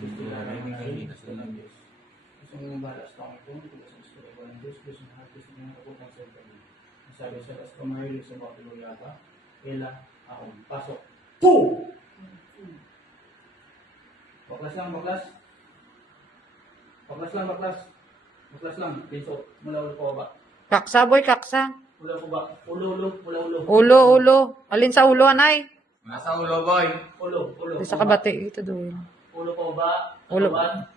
Gusto na rin ng gusto ng Diyos. Gusto mo yung balas pa ito, gusto ng Diyos, gusto ng heart, gusto ng kaputang sa ito. Sabi sa kas kumahilig sa mga pinulata, ela akong pasok. Poo! Baklas lang, baklas. Baklas lang, baklas. Baklas lang, pinso. Mula ulo pa ba? Kaksa, boy, kaksa. Mula po ba? Ulo, mula ulo. Ulo. Alin sa ulo, anay? Nasa ulo, boy. Ulo. Sa kabati, ito doon. Ulo pa ba? Ulo. Katawan?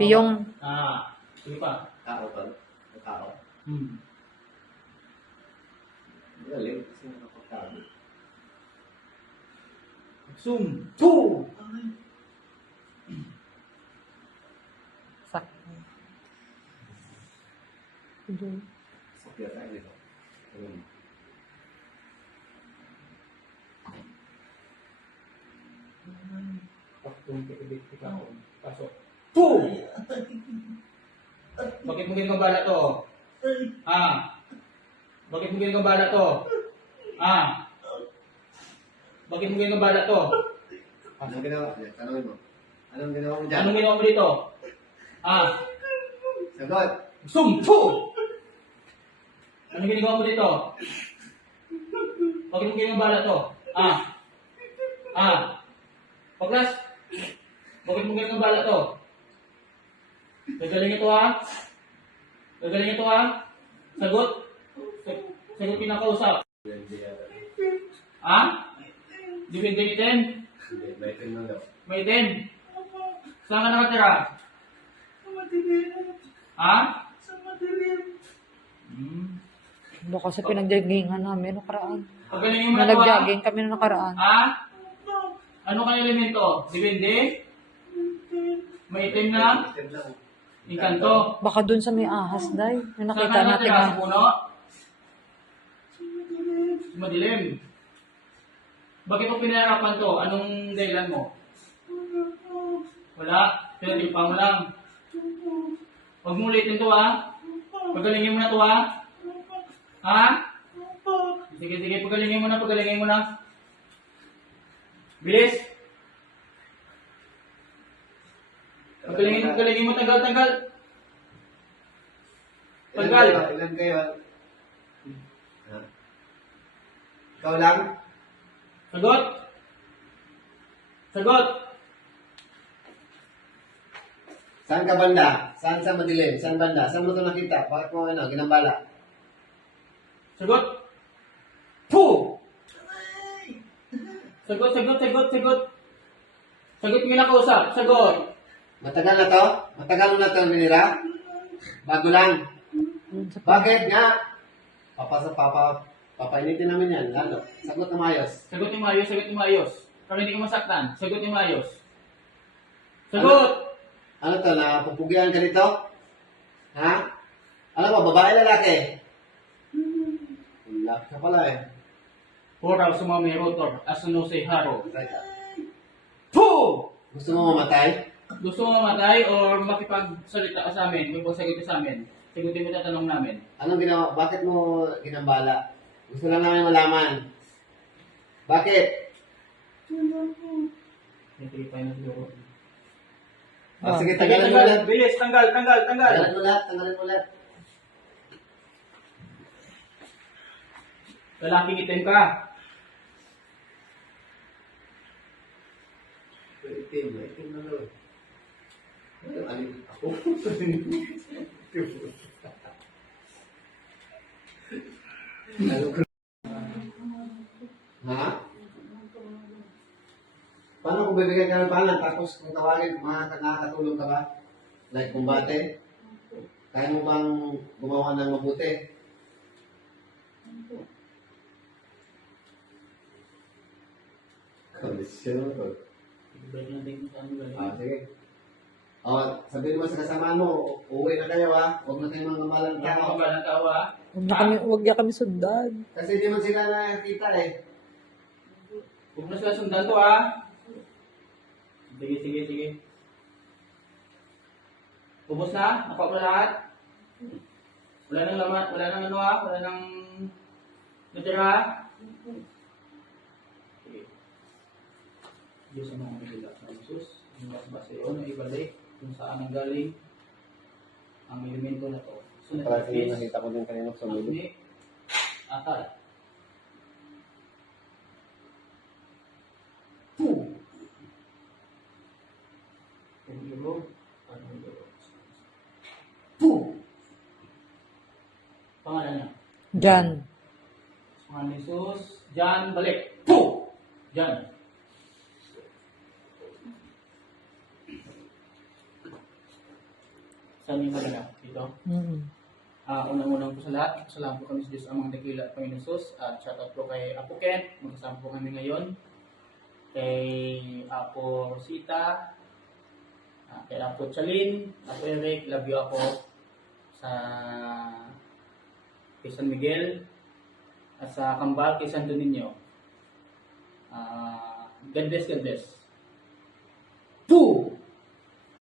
Piyong. Sige pa. Tao pa. Tao. Galing. Kasi nakapagtabi. Zoom. Two! Sakto. Sakya tayo dito. Paktong kitibit kita ko. Pasok. Two! Bakit mo ganyan bala to? Bakit mo ganyan bala to? Bakit mo ganyan bala to? Anong ginawa? Tanongin mo. Anong ginawa mo dyan? Anong ginawa mo dito? Sagot! Zoom! Two! Anong ginagawa mo dito? Bakit mo ganyan bala to? Paglas! Bakit mo ganyan bala to? Gagaling ito ha? Gagaling ito ha? Sagot? Sagot pinakausap. Depende ni Ten? May tingnan daw. May Ten? Saan ka nakatira? Baka sa pinagjagingan namin nakaraan. Pagalingin mo na to ha? Nag-jogging kami na nakaraan. Ano kaya elemento? Depende? May itim na? Inkanto? Baka dun sa may ahas, day. Saan Yung nakita ka natin nakatira? Sa na. puno? Madilim. Bakit mo pinahirapan to? Anong dahilan mo? Wala. Pinatipa mo lang. Huwag mo ulitin to ha. Pagalingin mo na to ha. Sige. Pagalingin mo na. Bilis. Pagalingin mo. Tanggal. Tanggal. Ilan kayo? Ikaw lang? Sagot. Saan ka banda? Saan sa madilim? Saan banda? Saan mo ito nakita? Bakit mo ginambala? Sagot. Puh! Sagot. Sagot yung nakausap. Sagot. Matagal na to? Matagal mo na ito binira? Bago lang. Bakit nga? Papainitin namin yan. Lalo. Sagot na maayos. Sagot yung maayos. Para hindi ka masaktan. Sagot yung maayos. Sagot! Ano to? Napupugian ka dito? Ha? Ano ba? Babae lalaki? Lalaki ka pala eh. Puraw sumami rotor. Asuno say haro. Teka. Puh! Gusto mo mamatay? Gusto mo mamatay or makipagsalita ka sa amin? May pagsagot ka sa amin? Sagutin mo tatanong namin. Anong ginawa? Bakit mo ginambala? Gusto lang namin malaman. Bakit? Hindi pa na siguro. Sige, tanggalin mo lahat. Bilis, tanggal. Tanggalin mo lahat. Lalaking itim ka. Itim na daw. Ako? Ha? Paano kung bibigyan ka ng pangalan tapos kung tawagin, nakakatulong ka ba? Like kumbate? Kaya mo bang gumawa ng mabuti? Kondisyon ko. Sige. Sabihin mo sa kasamaan mo, uwi na kayo ha. Huwag na kayo mga malang tao. Huwag niya kami sundan. Kasi di man sila nakikita eh. Huwag na sila sundan to ha. Sige. Ubus na? Nakuha mo lahat? Wala nang laman, wala nang ano ha? Wala nang natira ha? Sige. Diyos ang mga kapila sa Jesus. base yun, ibalik kung saan ang galing ang elemento na to. Sunod na Parang phase, nakita ko din kanina sa video. magni, akal. Boom! Pag-ilog, pag-ilog. Boom! Pangalan niya. Jan. Pangalan ni Jesus, Jan, balik. Boom! Jan. Saan yung kanila? Dito? Unang-unang po sa lahat, salamat po kami sa Diyos ang mga dakila at Panginoon Jesus. At shoutout po kay Apo Ken, magkasama po kami ngayon. Kay Apo Rosita, kay Apo Chalin, Apo Eric, love you ako. Sa kay San Miguel, at sa Kambal, kay Santo Niño. God bless, God bless.